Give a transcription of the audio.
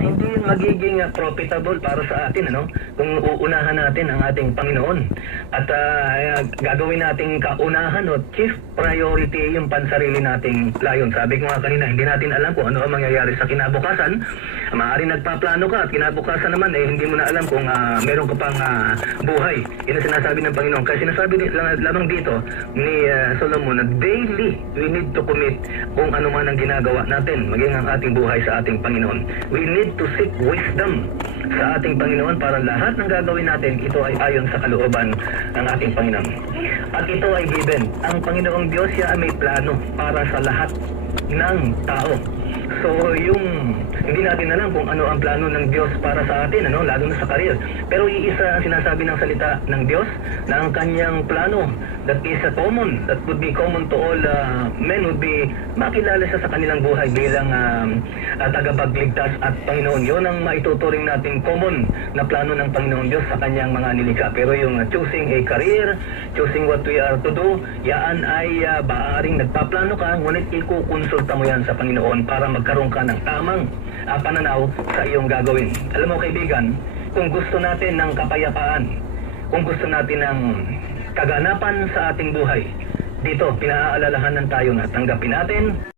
hindi yun magiging profitable para sa atin, ano? Kung uunahan natin ang ating Panginoon. At gagawin nating kaunahan o chief priority yung pansarili nating layon. Sabi ko nga kanina, hindi natin alam kung ano ang mangyayari sa kinabukasan. Maaaring nagpaplano ka at kinabukasan naman hindi mo na alam kung meron ka pang buhay. Yun ang sinasabi ng Panginoon. Kaya sinasabi lamang dito ni Solomon na daily we need to commit kung ano man ang ginagawa natin, maging ang ating buhay sa ating Panginoon. We need to seek wisdom sa ating Panginoon para lahat ng gagawin natin, ito ay ayon sa kalooban ng ating Panginoon. At ito ay given. Ang Panginoong Diyos siya ay may plano para sa lahat ng tao. So, hindi natin alam kung ano ang plano ng Diyos para sa atin, lalo na sa career. Pero iisa ang sinasabi ng salita ng Diyos na ang kanyang plano that is common, that would be common to all men would be makilala siya sa kanilang buhay bilang tagapagligtas at Panginoon. Yun ang maituturing natin common na plano ng Panginoong Diyos sa kanyang mga nilikha. Pero yung choosing a career, choosing what we are to do, yan ay baaring nagpaplano ka, ngunit ikukonsulta mo yan sa Panginoon para magkaroon ka ng tamang pananaw sa iyong gagawin. Alam mo kaibigan, kung gusto natin ng kapayapaan, kung gusto natin ng kaganapan sa ating buhay, dito, pinaalalahanan tayo na tanggapin natin